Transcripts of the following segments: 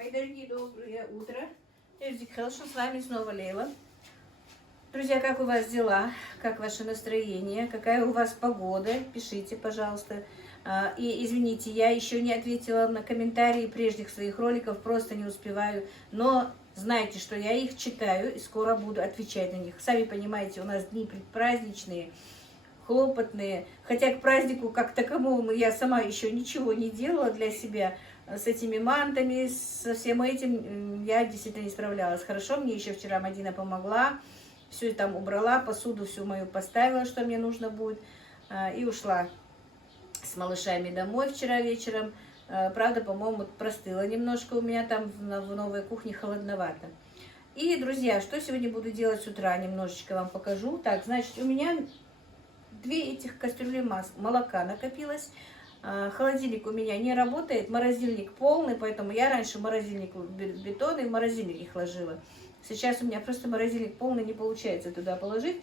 Мои дорогие, доброе утро. Эвдик Хелшин, с вами снова Лейла. Друзья, как у вас дела? Как ваше настроение? Какая у вас погода? Пишите, пожалуйста. И извините, я еще не ответила на комментарии прежних своих роликов, просто не успеваю. Но знайте, что я их читаю и скоро буду отвечать на них. Сами понимаете, у нас дни предпраздничные, хлопотные. Хотя к празднику как таковому я сама еще ничего не делала для себя. С этими мантами, со всем этим я действительно не справлялась. Хорошо, мне еще вчера Мадина помогла. Все там убрала, посуду всю мою поставила, что мне нужно будет. И ушла с малышами домой вчера вечером. Правда, по-моему, простыла немножко. У меня там в новой кухне холодновато. И, друзья, что сегодня буду делать с утра, немножечко вам покажу. Так, значит, у меня 2 этих кастрюли молока накопилось. Холодильник у меня не работает, морозильник полный, поэтому я раньше морозильник бетон и в морозильник их ложила. Сейчас у меня просто морозильник полный, не получается туда положить.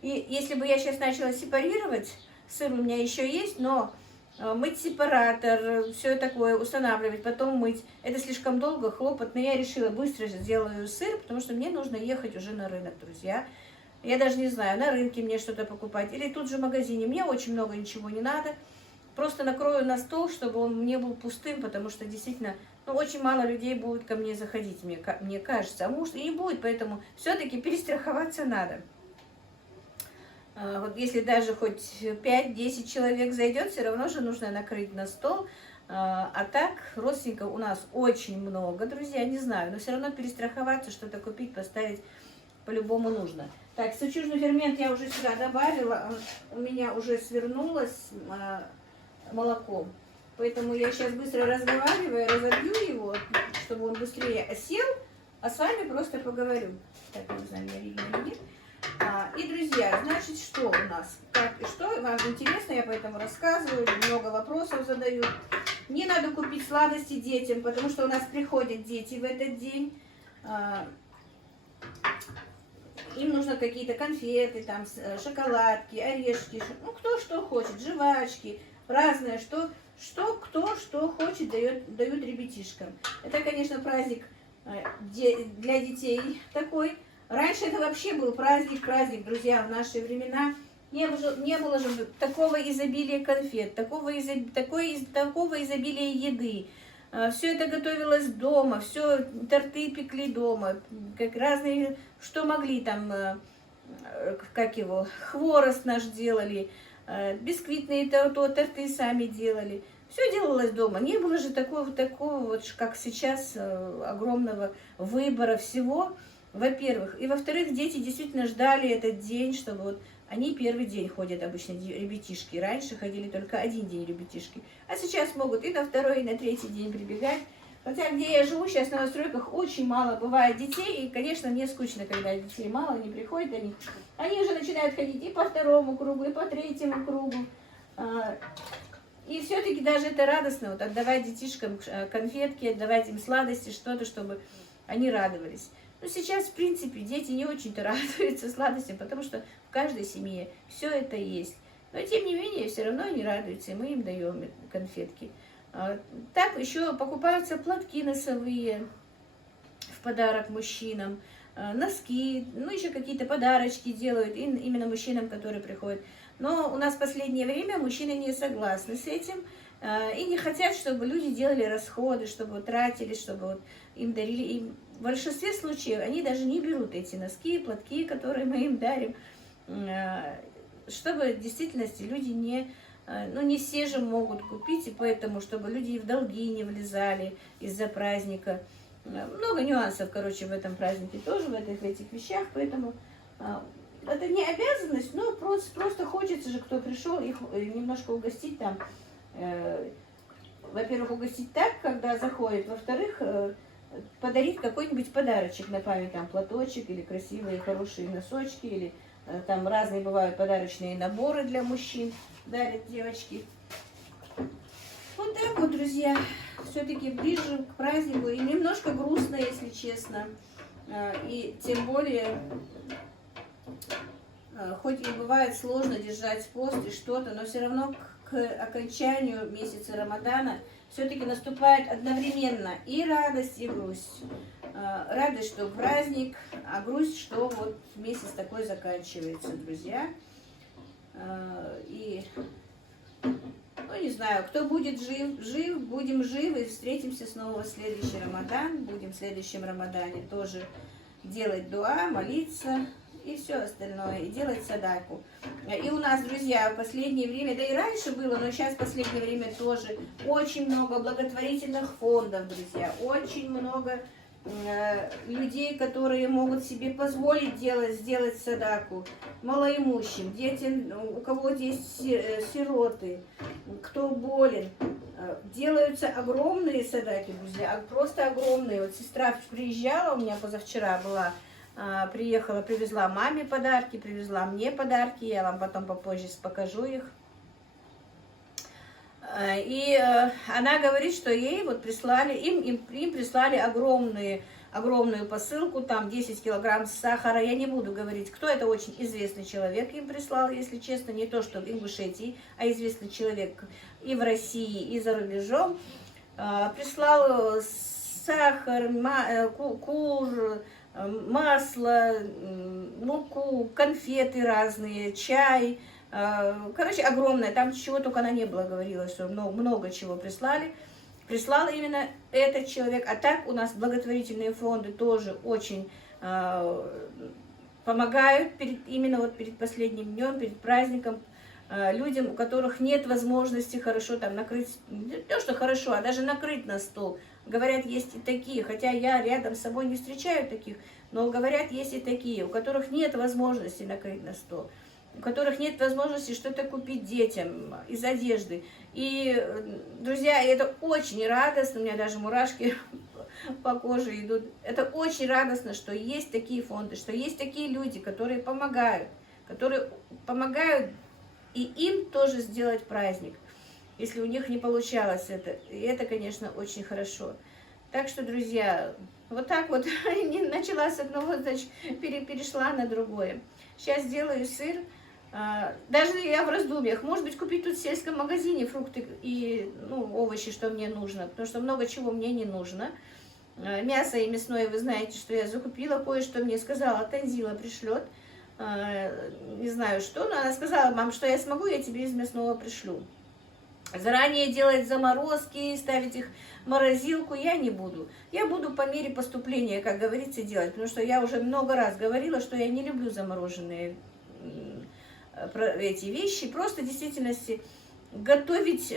И если бы я сейчас начала сепарировать, сыр у меня еще есть, но мыть сепаратор, все такое, устанавливать, потом мыть, это слишком долго, хлопотно. Я решила быстро сделаю сыр, потому что мне нужно ехать уже на рынок, друзья. Я даже не знаю, на рынке мне что-то покупать или тут же в магазине. Мне очень много ничего не надо. Просто накрою на стол, чтобы он не был пустым, потому что действительно, очень мало людей будет ко мне заходить, мне кажется. А может и не будет, поэтому все-таки перестраховаться надо. Вот если даже хоть 5-10 человек зайдет, все равно же нужно накрыть на стол. А так, родственников у нас очень много, друзья, не знаю, но все равно перестраховаться, что-то купить, поставить по-любому нужно. Так, сычужный фермент я уже сюда добавила, у меня уже свернулось молоком. Поэтому я сейчас быстро разговариваю, разобью его, чтобы он быстрее осел, а с вами просто поговорю. Так, не знаю, меня видно или нет. И, друзья, значит, что у нас? Как и что? Вам интересно, я поэтому рассказываю, много вопросов задаю. Не надо купить сладости детям, потому что у нас приходят дети в этот день. Им нужно какие-то конфеты, там, шоколадки, орешки, кто что хочет, жвачки. Разное, кто что хочет, дают ребятишкам. Это, конечно, праздник для детей такой. Раньше это вообще был праздник, друзья, в наши времена. Не было же такого изобилия конфет, такого изобилия еды. Все это готовилось дома, все торты пекли дома, как разные, что могли там, хворост наш делали. Бисквитные торты сами делали. Все делалось дома. Не было же такого как сейчас, огромного выбора всего, во-первых. И во-вторых, дети действительно ждали этот день, чтобы они первый день ходят обычно ребятишки. Раньше ходили только один день ребятишки. А сейчас могут и на второй, и на третий день прибегать. Хотя, где я живу, сейчас на новостройках очень мало бывает детей. И, конечно, мне скучно, когда детей мало, не приходят они. Они уже начинают ходить и по второму кругу, и по третьему кругу. И все-таки даже это радостно, отдавать детишкам конфетки, отдавать им сладости, что-то, чтобы они радовались. Но сейчас, в принципе, дети не очень-то радуются сладостям, потому что в каждой семье все это есть. Но, тем не менее, все равно они радуются, и мы им даем конфетки. Так еще покупаются платки носовые в подарок мужчинам, носки, еще какие-то подарочки делают именно мужчинам, которые приходят. Но у нас в последнее время мужчины не согласны с этим и не хотят, чтобы люди делали расходы, чтобы тратили, чтобы им дарили. И в большинстве случаев они даже не берут эти носки, платки, которые мы им дарим, чтобы в действительности люди не все же могут купить, и поэтому, чтобы люди в долги не влезали из-за праздника. Много нюансов, в этом празднике тоже, в этих вещах, поэтому это не обязанность, но просто хочется же, кто пришел, их немножко угостить там. Во-первых, угостить так, когда заходит, во-вторых, подарить какой-нибудь подарочек на память, там, платочек или красивые, хорошие носочки, или там разные бывают подарочные наборы для мужчин, дарят девочки. Вот так друзья, все-таки ближе к празднику, и немножко грустно, если честно, и тем более, хоть и бывает сложно держать пост и что-то, но все равно к окончанию месяца Рамадана все-таки наступает одновременно и радость, и грусть. Радость, что праздник, а грусть, что вот месяц такой заканчивается, друзья. И, ну, не знаю, кто будет жив, будем живы, встретимся снова в следующий Рамадан. Будем в следующем Рамадане тоже делать дуа, молиться и все остальное, и делать садаку. И у нас, друзья, в последнее время, да и раньше было, но сейчас в последнее время тоже очень много благотворительных фондов, друзья, очень много людей, которые могут себе позволить сделать садаку, малоимущим, детям, у кого есть сироты, кто болен. Делаются огромные садаки, друзья, просто огромные. Вот сестра приезжала, у меня позавчера была, приехала, привезла маме подарки, привезла мне подарки, я вам потом попозже покажу их. И она говорит, что ей вот прислали, им прислали огромную посылку, там 10 килограмм сахара. Я не буду говорить, кто это, очень известный человек им прислал, если честно, не то, что в Ингушетии, а известный человек и в России, и за рубежом. Прислал сахар, кур, масло, муку, конфеты разные, чай. Короче, огромное, там чего только она не было, говорила, что много чего прислали. Прислал именно этот человек. А так у нас благотворительные фонды тоже очень помогают именно вот перед последним днем, перед праздником, людям, у которых нет возможности хорошо там накрыть, не то что хорошо, а даже накрыть на стол. Говорят, есть и такие, хотя я рядом с собой не встречаю таких, но говорят, есть и такие, у которых нет возможности накрыть на стол, у которых нет возможности что-то купить детям из одежды. И, друзья, это очень радостно, у меня даже мурашки по коже идут. Это очень радостно, что есть такие фонды, что есть такие люди, которые помогают и им тоже сделать праздник, если у них не получалось это. И это, конечно, очень хорошо. Так что, друзья, вот так вот начала с одного, значит, перешла на другое. Сейчас делаю сыр. Даже я в раздумьях, может быть, купить тут в сельском магазине фрукты и овощи, что мне нужно, потому что много чего мне не нужно. Мясо и мясное, вы знаете, что я закупила, кое-что мне сказала, Танзила пришлет, не знаю что, но она сказала, мам, что я смогу, я тебе из мясного пришлю. Заранее делать заморозки, ставить их в морозилку я не буду. Я буду по мере поступления, как говорится, делать, потому что я уже много раз говорила, что я не люблю замороженные эти вещи. Просто в действительности готовить,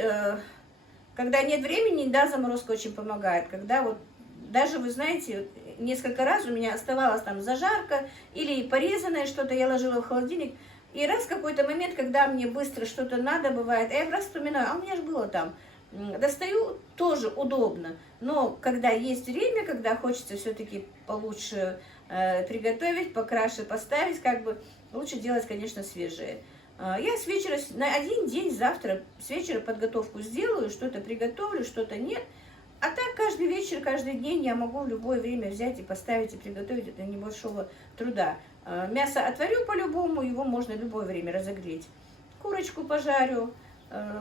когда нет времени, да, заморозка очень помогает. Когда вот, даже вы знаете, несколько раз у меня оставалась там зажарка или порезанное что-то, я ложила в холодильник. И раз в какой-то момент, когда мне быстро что-то надо бывает, я раз вспоминаю, а у меня же было там, достаю, тоже удобно. Но когда есть время, когда хочется все-таки получше приготовить, покраше поставить, как бы лучше делать, конечно, свежее. Я с вечера, на один день завтра, с вечера подготовку сделаю, что-то приготовлю, что-то нет. А так каждый вечер, каждый день я могу в любое время взять и поставить и приготовить, это небольшого труда. Мясо отварю по-любому, его можно в любое время разогреть. Курочку пожарю.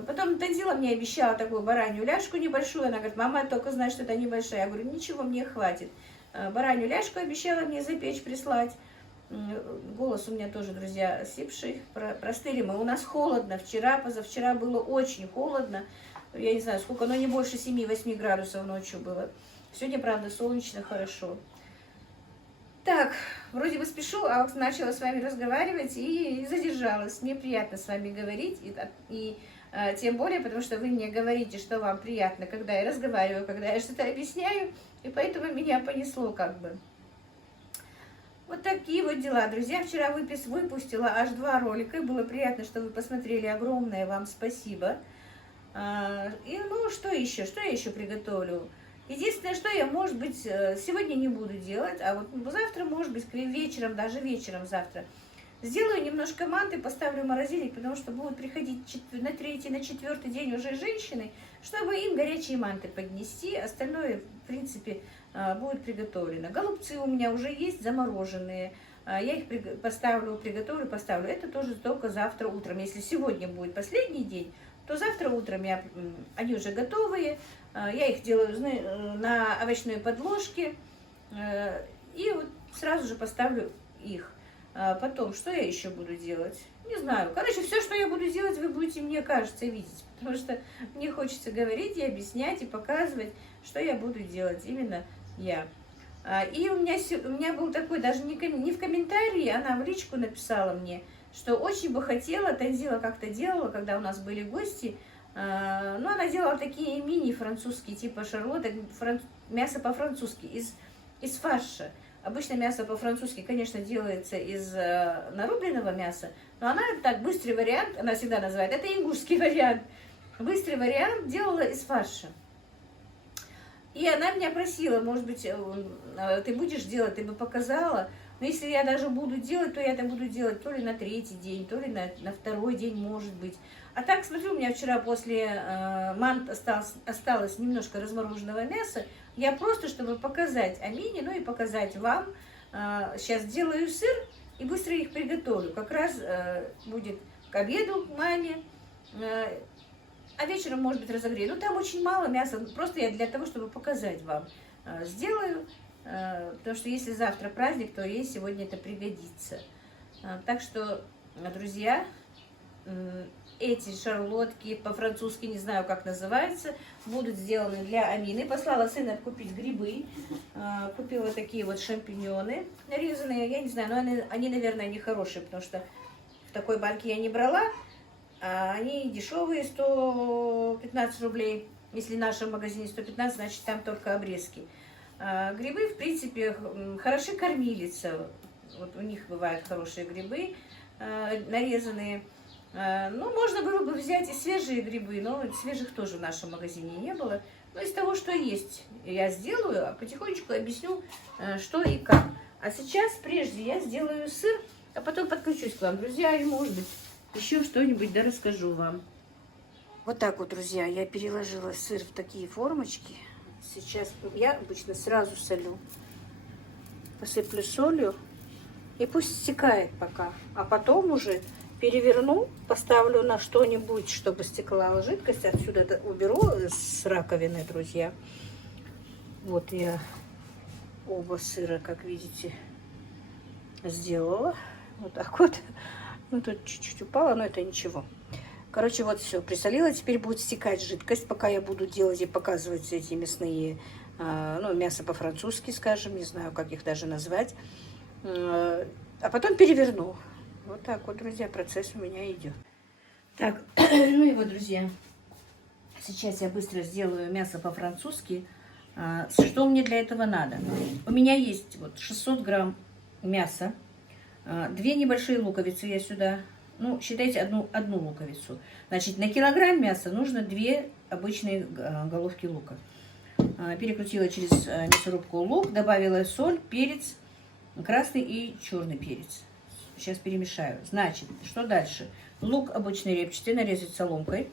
Потом Танзила мне обещала такую баранью ляжку небольшую. Она говорит, мама, только знай, что это небольшая. Я говорю, ничего, мне хватит. Баранью ляжку обещала мне запечь, прислать. Голос у меня тоже, друзья, сипший. Простыли мы. У нас холодно. Вчера, позавчера было очень холодно. Я не знаю, сколько, но не больше 7-8 градусов ночью было. Сегодня, правда, солнечно, хорошо. Так, вроде бы спешу, а начала с вами разговаривать и задержалась. Мне приятно с вами говорить, и тем более, потому что вы мне говорите, что вам приятно, когда я разговариваю, когда я что-то объясняю, и поэтому меня понесло как бы. Вот такие вот дела, друзья. Вчера выпустила аж 2 ролика, было приятно, что вы посмотрели, огромное вам спасибо. И что я еще приготовлю? Единственное, что я, может быть, сегодня не буду делать, а вот завтра, может быть, вечером, даже вечером завтра, сделаю немножко манты, поставлю в морозильник, потому что будут приходить на 3-й, на 4-й день уже женщины, чтобы им горячие манты поднести, остальное, в принципе, будет приготовлено. Голубцы у меня уже есть замороженные, я их приготовлю, поставлю. Это тоже только завтра утром. Если сегодня будет последний день, то завтра утром они уже готовые, Я их делаю на овощной подложке. И вот сразу же поставлю их. Потом, что я еще буду делать? Не знаю. Короче, все, что я буду делать, вы будете, мне кажется, видеть. Потому что мне хочется говорить и объяснять, и показывать, что я буду делать. Именно я. И у меня был такой, даже не в комментарии, она в личку написала мне, что очень бы хотела, Танзила как-то делала, когда у нас были гости, но она делала такие мини-французские, типа шарлоток, мясо по-французски, из фарша. Обычно мясо по-французски, конечно, делается из нарубленного мяса, но она так, быстрый вариант, она всегда называет, это ингушский вариант, быстрый вариант делала из фарша. И она меня просила, может быть, ты будешь делать, ты бы показала. Но если я даже буду делать, то я это буду делать то ли на третий день, то ли на второй день, может быть. А так, смотрю, у меня вчера после мант осталось немножко размороженного мяса. Я просто, чтобы показать Амине, ну и показать вам, сейчас делаю сыр и быстро их приготовлю. Как раз будет к обеду маме. А вечером, может быть, разогрею. Ну, там очень мало мяса. Просто я для того, чтобы показать вам, сделаю. Потому что если завтра праздник, то ей сегодня это пригодится. Так что, друзья, эти шарлотки, по-французски не знаю, как называется, будут сделаны для Амины. Послала сына купить грибы. Купила такие вот шампиньоны нарезанные. Я не знаю, но они, наверное, не хорошие, потому что в такой банке я не брала. Они дешевые, 115 рублей. Если в нашем магазине 115, значит там только обрезки. Грибы, в принципе, хороши кормилица. Вот у них бывают хорошие грибы нарезанные. Ну, можно было бы взять и свежие грибы, но свежих тоже в нашем магазине не было. Но из того, что есть, я сделаю, а потихонечку объясню, что и как. А сейчас, прежде, я сделаю сыр, а потом подключусь к вам, друзья, и, может быть, еще что-нибудь да расскажу вам. Вот так вот, друзья, я переложила сыр в такие формочки. Сейчас я обычно сразу солю. Посыплю солью и пусть стекает пока. А потом уже переверну, поставлю на что-нибудь, чтобы стекла жидкость. Отсюда уберу с раковины, друзья. Вот я оба сыра, как видите, сделала. Вот так вот. Ну, тут чуть-чуть упало, но это ничего. Короче, вот все, присолила. Теперь будет стекать жидкость, пока я буду делать и показывать эти мясные, ну, мясо по-французски, скажем, не знаю, как их даже назвать. А потом переверну. Вот так вот, друзья, процесс у меня идет. Так, ну и вот, друзья, сейчас я быстро сделаю мясо по-французски. Что мне для этого надо? У меня есть вот 600 грамм мяса. 2 небольшие луковицы я сюда, ну, считайте одну луковицу. Значит, на килограмм мяса нужно 2 обычные головки лука. Перекрутила через мясорубку лук, добавила соль, перец, красный и черный перец. Сейчас перемешаю. Значит, что дальше? Лук обычный репчатый, нарезать соломкой.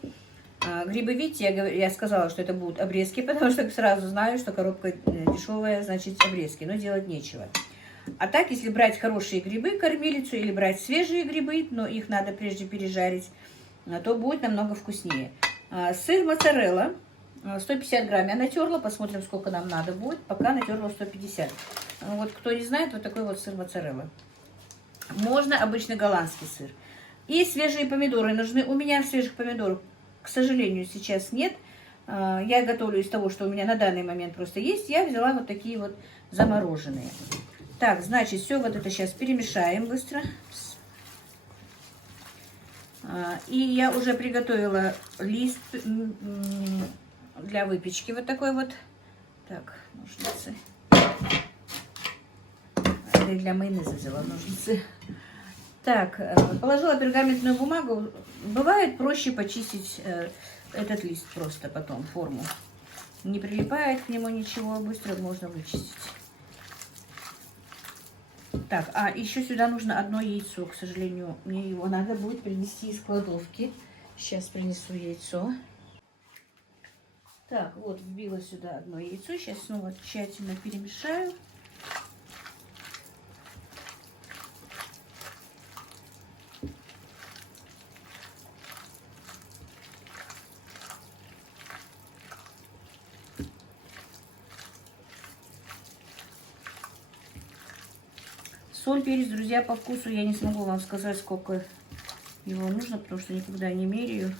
Грибы, видите, я сказала, что это будут обрезки, потому что сразу знаю, что коробка дешевая, значит обрезки, но делать нечего. А так, если брать хорошие грибы, кормилицу, или брать свежие грибы, но их надо прежде пережарить, то будет намного вкуснее. Сыр моцарелла, 150 грамм я натерла, посмотрим, сколько нам надо будет. Пока натерла 150. Вот кто не знает, вот такой вот сыр моцарелла. Можно обычный голландский сыр. И свежие помидоры нужны. У меня свежих помидоров, к сожалению, сейчас нет. Я готовлю из того, что у меня на данный момент просто есть. Я взяла вот такие вот замороженные. Так, значит, все вот это сейчас перемешаем быстро. И я уже приготовила лист для выпечки. Вот такой вот. Так, ножницы. Это для майонеза взяла ножницы. Так, положила пергаментную бумагу. Бывает проще почистить этот лист просто потом, форму. Не прилипает к нему ничего, быстро можно вычистить. Так, еще сюда нужно одно яйцо. К сожалению, мне его надо будет принести из кладовки. Сейчас принесу яйцо. Так, вот вбила сюда одно яйцо. Сейчас снова тщательно перемешаю. Соль, перец, друзья, по вкусу. Я не смогу вам сказать, сколько его нужно, потому что никогда не меряю.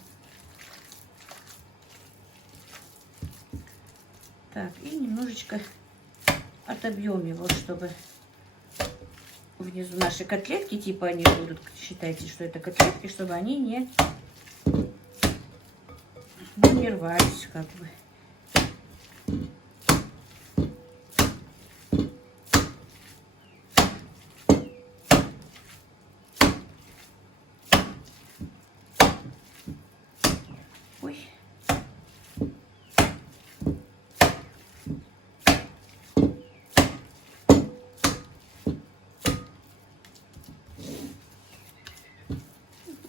Так, и немножечко отобьем его, чтобы внизу наши котлетки, типа они будут, считайте, что это котлетки, чтобы они не рвались, как бы. Ой.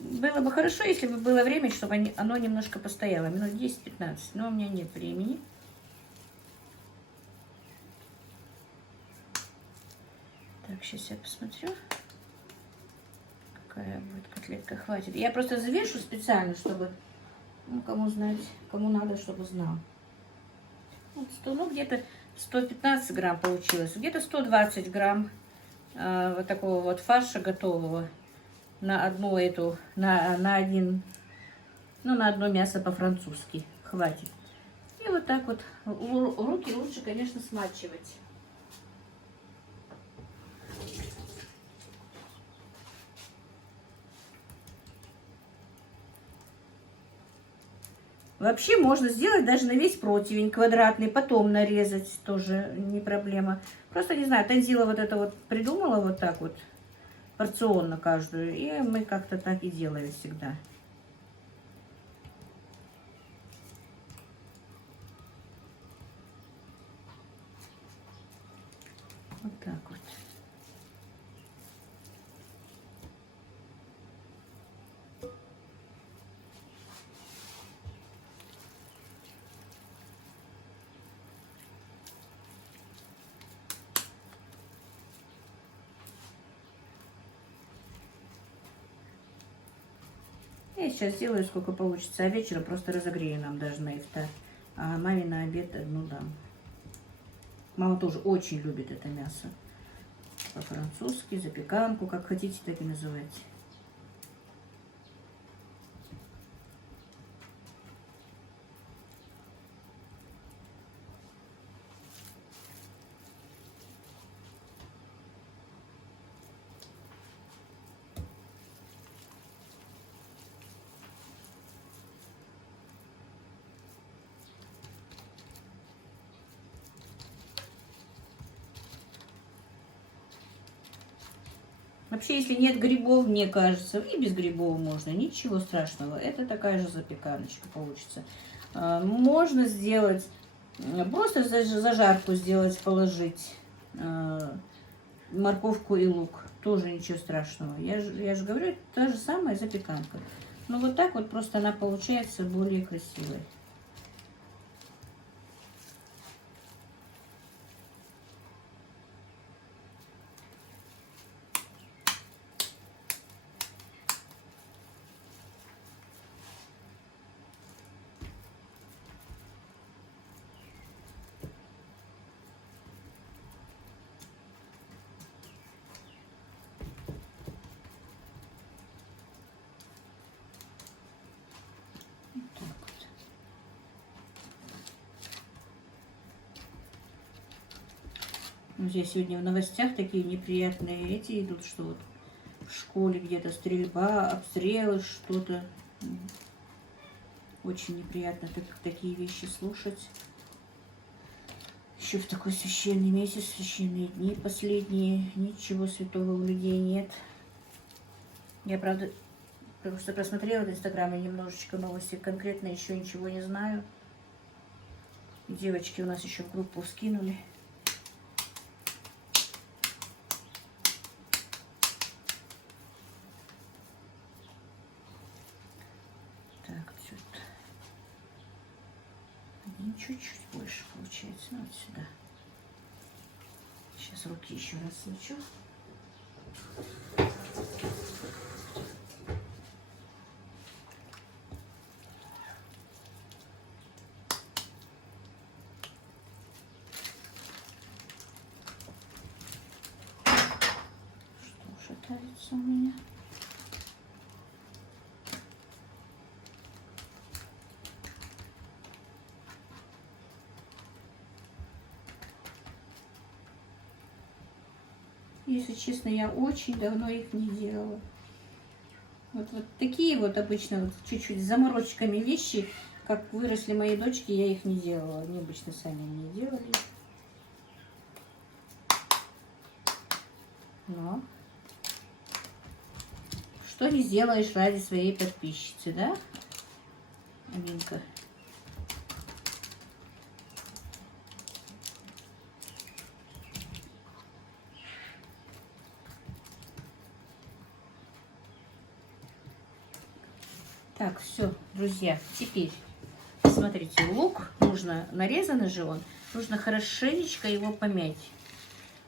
Было бы хорошо, если бы было время, чтобы оно немножко постояло, минут 10-15, но у меня нет времени. Так, сейчас я посмотрю, какая будет котлетка. Хватит. Я просто завешу специально, чтобы, ну, кому знать, кому надо, чтобы знал. Вот 100, ну, где-то 115 грамм получилось, где-то 120 грамм вот такого вот фарша готового на одну эту, на один, ну, на одно мясо по-французски хватит. И вот так вот руки лучше, конечно, смачивать. Вообще можно сделать даже на весь противень квадратный, потом нарезать, тоже не проблема. Просто, не знаю, Танзила вот это вот придумала вот так вот, порционно каждую, и мы как-то так и делаем всегда. Вот так вот. Я сейчас сделаю, сколько получится, а вечером просто разогрею нам даже на ифтар. А маме на обед, ну да. Мама тоже очень любит это мясо. По-французски, запеканку, как хотите, так и называйте. Вообще, если нет грибов, мне кажется, и без грибов можно, ничего страшного. Это такая же запеканочка получится. Можно сделать, просто зажарку сделать, положить морковку и лук. Тоже ничего страшного. Я же говорю, это та же самая запеканка. Но вот так вот просто она получается более красивой. Здесь сегодня в новостях такие неприятные эти идут, что вот в школе где-то стрельба, обстрелы, что-то. Очень неприятно такие вещи слушать. Еще в такой священный месяц, священные дни последние, ничего святого у людей нет. Я, правда, просто просмотрела в Инстаграме немножечко новости, конкретно еще ничего не знаю. И девочки у нас еще в группу скинули. Чуть-чуть больше получается. Ну, вот сюда. Сейчас руки еще раз смочу. болтается у меня. Если честно, я очень давно их не делала. Вот такие вот обычно вот чуть-чуть с заморочками вещи, как выросли мои дочки, я их не делала. Они обычно сами не делали. Но что не сделаешь ради своей подписчицы, да, Аминка? Так, все, друзья, теперь смотрите, лук нужно, нарезанный же он, нужно хорошенечко его помять,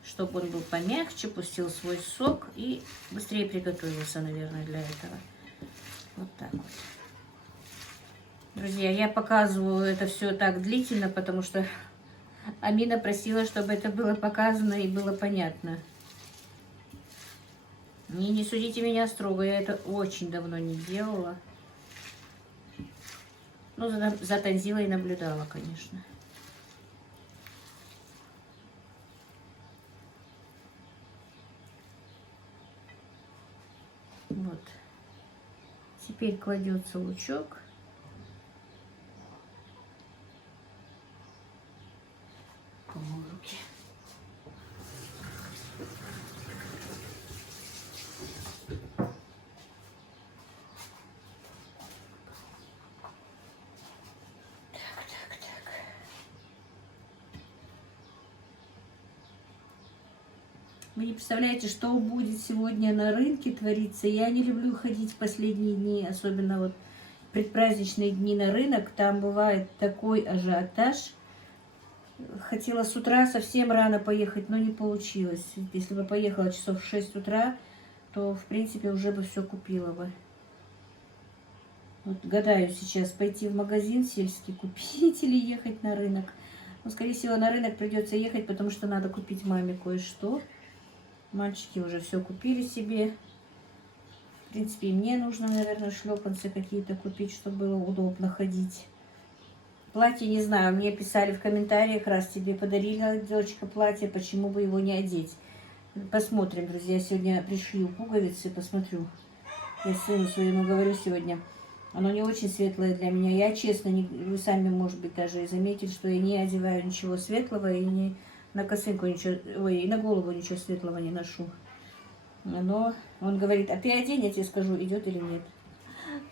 чтобы он был помягче, пустил свой сок и быстрее приготовился, наверное, для этого. Вот так вот. Друзья, я показываю это все так длительно, потому что Амина просила, чтобы это было показано и было понятно. Не судите меня строго, я это очень давно не делала. Ну, за Танзилой наблюдала, конечно. Вот. Теперь кладется лучок. Помою руки. Вы не представляете, что будет сегодня на рынке твориться. Я не люблю ходить в последние дни, особенно вот предпраздничные дни на рынок. Там бывает такой ажиотаж. Хотела с утра совсем рано поехать, но не получилось. Если бы поехала часов в 6 утра, то, в принципе, уже бы все купила бы. Вот гадаю сейчас, пойти в магазин сельский купить или ехать на рынок. Но, скорее всего, на рынок придется ехать, потому что надо купить маме кое-что. Мальчики уже все купили себе. В принципе, и мне нужно, наверное, шлепанцы какие-то купить, чтобы было удобно ходить. Платье, не знаю, мне писали в комментариях, раз тебе подарила дочка платье, почему бы его не одеть. Посмотрим, друзья, сегодня пришью пуговицы, посмотрю. Я сыну своему говорю сегодня, оно не очень светлое для меня. Я, честно, вы сами, может быть, даже и заметили, что я не одеваю ничего светлого и не на косынку ничего, ой, и на голову ничего светлого не ношу. Но он говорит, а ты одень, я тебе скажу, идет или нет.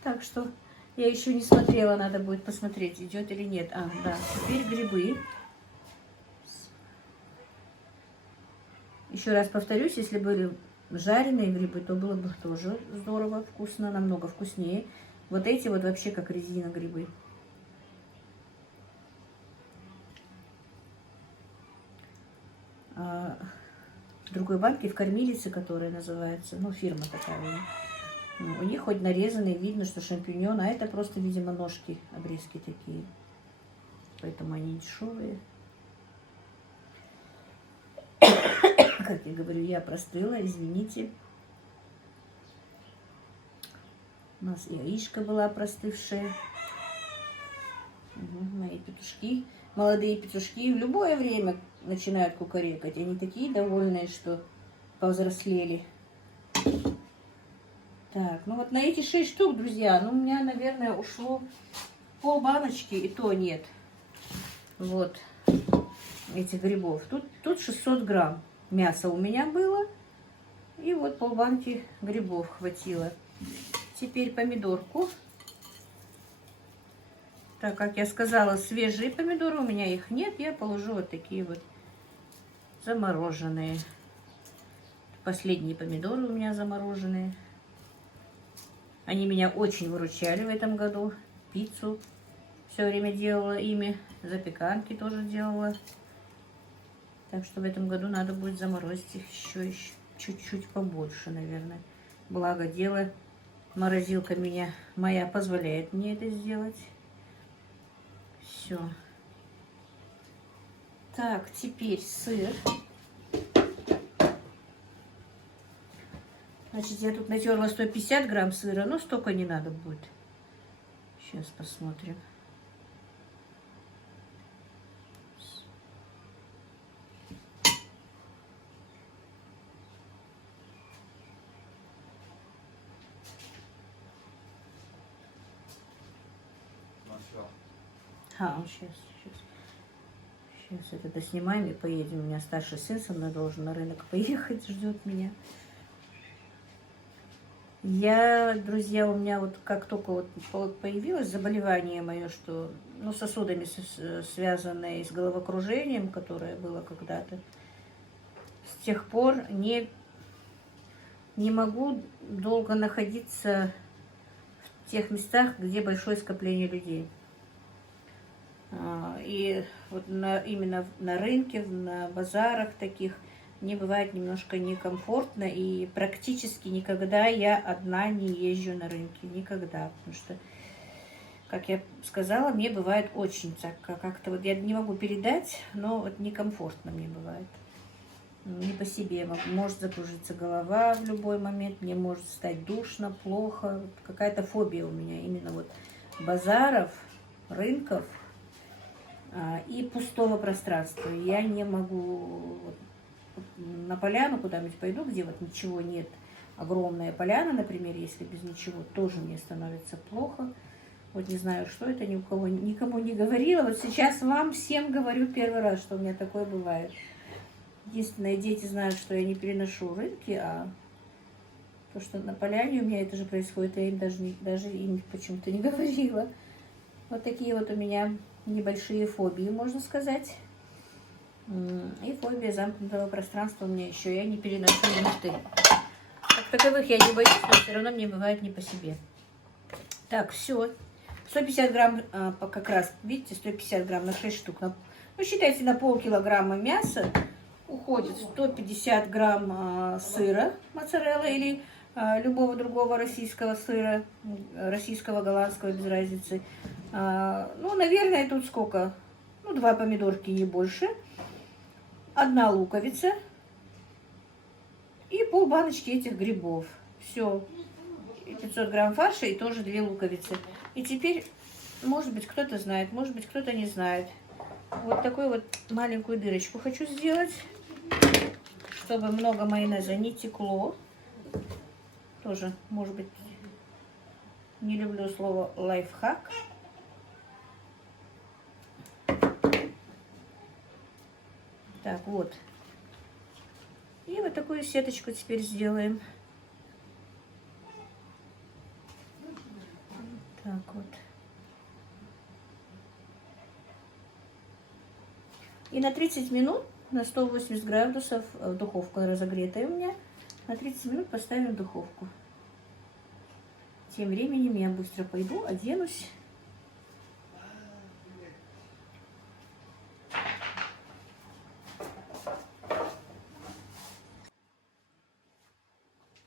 Так что я еще не смотрела, надо будет посмотреть, идет или нет. А, да, теперь грибы. Еще раз повторюсь, если были жареные грибы, то было бы тоже здорово, вкусно, намного вкуснее. Вот эти вот вообще как резина грибы. В другой банке, в кормилице, которая называется, ну, фирма такая, у них хоть нарезанные, видно, что шампиньоны, а это просто, видимо, ножки, обрезки такие. Поэтому они дешевые. Как я говорю, я простыла, извините. У нас и яичко была простывшая. Мои петушки, молодые петушки в любое время начинают кукарекать. Они такие довольные, что повзрослели. Так, ну вот на эти 6 штук, друзья, ну у меня, наверное, ушло полбаночки, и то нет. Вот этих грибов. Тут 600 грамм мяса у меня было. И вот полбанки грибов хватило. Теперь помидорку. Так, как я сказала, свежие помидоры, у меня их нет. Я положу вот такие вот замороженные. Последние помидоры у меня замороженные. Они меня очень выручали в этом году. Пиццу все время делала ими. Запеканки тоже делала. Так что в этом году надо будет заморозить их еще чуть-чуть побольше, наверное. Благо дело, морозилка моя позволяет мне это сделать. Все. Так, теперь сыр. Значит, я тут натерла 150 грамм сыра, но столько не надо будет. Сейчас посмотрим. Сейчас это доснимаем и поедем. У меня старший сын со мной должен на рынок поехать, ждет меня. Друзья, у меня вот как только вот появилось заболевание мое, что, ну, сосудами связанное с головокружением, которое было когда-то, с тех пор не могу долго находиться в тех местах, где большое скопление людей. И вот именно на рынке, на базарах таких мне бывает немножко некомфортно, и практически никогда я одна не езжу на рынке, никогда, потому что, как я сказала, мне бывает очень так, как-то вот я не могу передать, но вот некомфортно мне бывает, не по себе, может закружиться голова в любой момент, мне может стать душно, плохо, вот какая-то фобия у меня именно вот базаров, рынков и пустого пространства. Я не могу на поляну куда-нибудь пойду, где вот ничего нет, огромная поляна, например, если без ничего, тоже мне становится плохо. Вот не знаю, что это, никому не говорила. Вот сейчас вам всем говорю первый раз, что у меня такое бывает. Единственное, дети знают, что я не переношу рынки, а то, что на поляне у меня это же происходит, я им даже им почему-то не говорила. Вот такие вот у меня небольшие фобии, можно сказать. И фобия замкнутого пространства у меня еще. Я не переношу лифты. Как таковых я не боюсь, но все равно мне бывает не по себе. Так, все. 150 грамм, как раз, видите, 150 грамм на 6 штук. Ну, считайте, на полкилограмма мяса уходит 150 грамм сыра моцарелла или любого другого российского сыра, российского, голландского, без разницы. Ну, наверное, тут сколько? Ну, 2 помидорки, не больше. 1 луковица. И полбаночки этих грибов. Все. И 500 грамм фарша и тоже 2 луковицы. И теперь, может быть, кто-то знает, может быть, кто-то не знает. Вот такую вот маленькую дырочку хочу сделать, чтобы много майонеза не текло. Тоже, может быть, не люблю слово лайфхак. Так, вот. И вот такую сеточку теперь сделаем. Так вот. И на 30 минут, на 180 градусов, духовка разогретая у меня, на 30 минут поставим в духовку. Тем временем я быстро пойду, оденусь.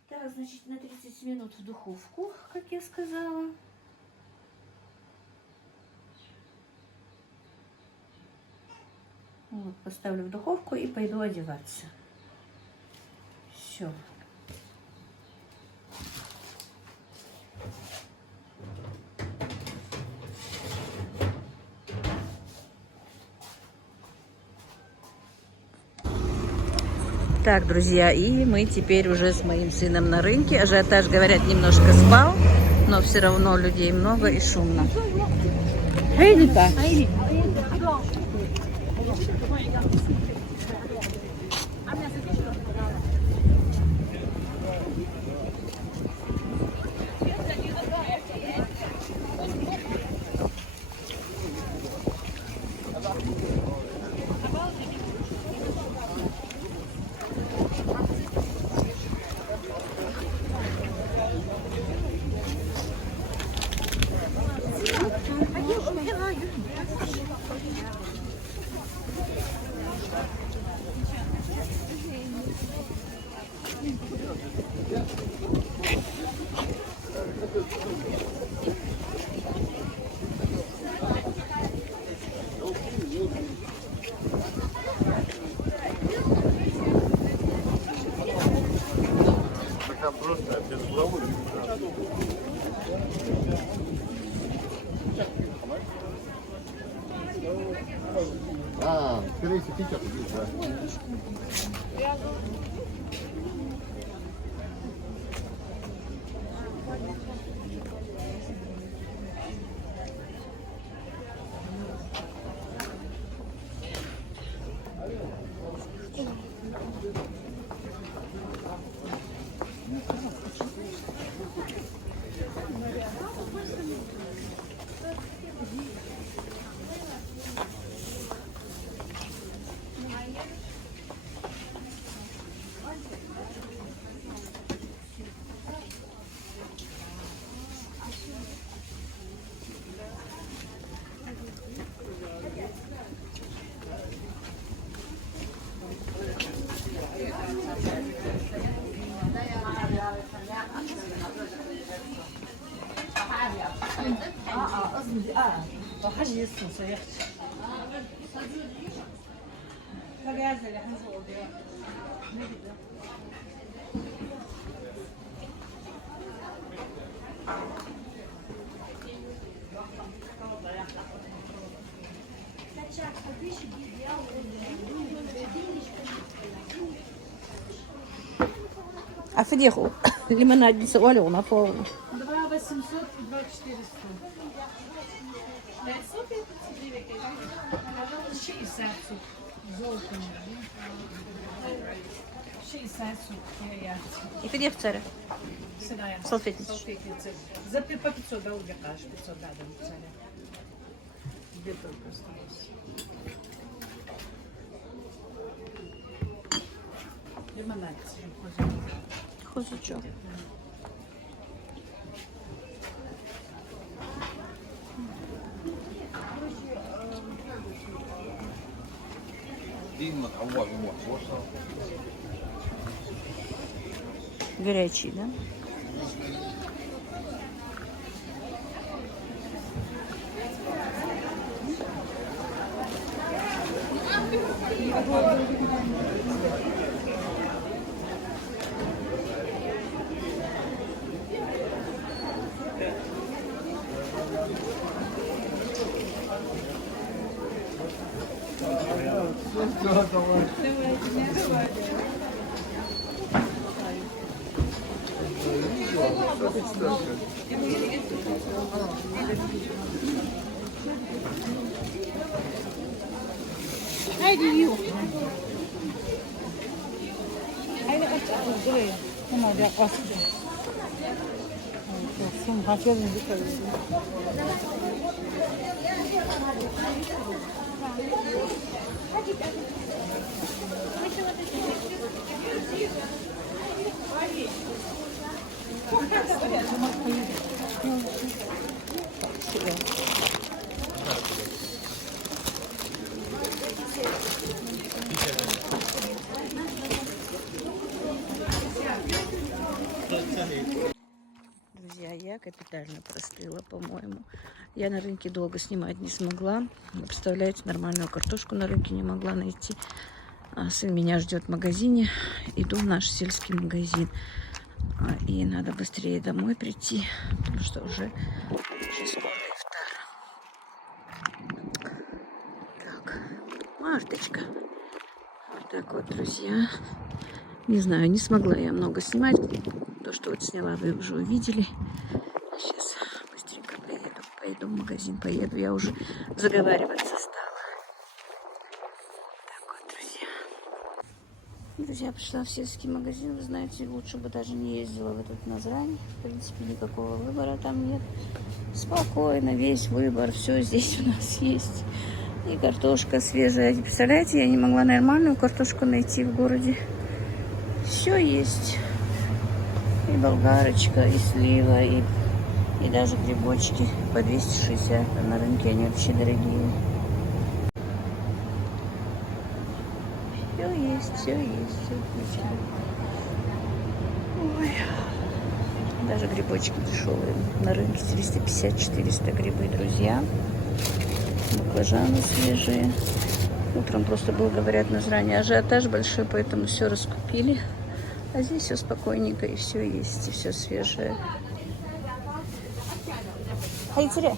Так, значит, на 30 минут в духовку, как я сказала. Вот, поставлю в духовку и пойду одеваться. Все. Так, друзья, и мы теперь уже с моим сыном на рынке. Ажиотаж, говорят, немножко спал, но все равно людей много и шумно. Рынка. просто без головы. скорее всего, сейчас идет, да. А федеху лимонадницу Алена полную. 2 800 и 2 400. 60 сук. Золотом. 60 сук. И федех царя. Сыная. Салфетница. Салфетницы. За по 500 да, убегаешь. 500 да, царя. Где только осталось. Лимонад. Хозячок. Горячий, да? Haydi yiyor. Haydi kaç buraya. Ama da kastı. Sim, hafif bir kalıyor. Друзья, я капитально простыла, по-моему. Я на рынке долго снимать не смогла. Представляете, нормальную картошку на рынке не могла найти. Сын меня ждет в магазине. Иду в наш сельский магазин. И надо быстрее домой прийти, потому что уже скоро ифтар. Так, Марточка. Вот так вот, друзья. Не знаю, не смогла я много снимать. То, что вот сняла, вы уже увидели. Сейчас быстренько пойду в магазин, поеду. Я уже заговариваться стала. Так вот, друзья. Друзья, пришла в сельский магазин. Вы знаете, лучше бы даже не ездила в этот Назрань. В принципе, никакого выбора там нет. Спокойно, весь выбор. Все здесь у нас есть. И картошка свежая. Представляете, я не могла нормальную картошку найти в городе. Все есть. И болгарочка, и слива, и даже грибочки по 260. А на рынке они вообще дорогие. Все есть, все есть, все отлично. Ой. Даже грибочки дешевые. На рынке 350-400 грибы, друзья. Баклажаны свежие. Утром просто был, говорят, на Назране ажиотаж большой, поэтому все раскупили. А здесь все спокойненько, и все есть, и все свежее. Хайцере.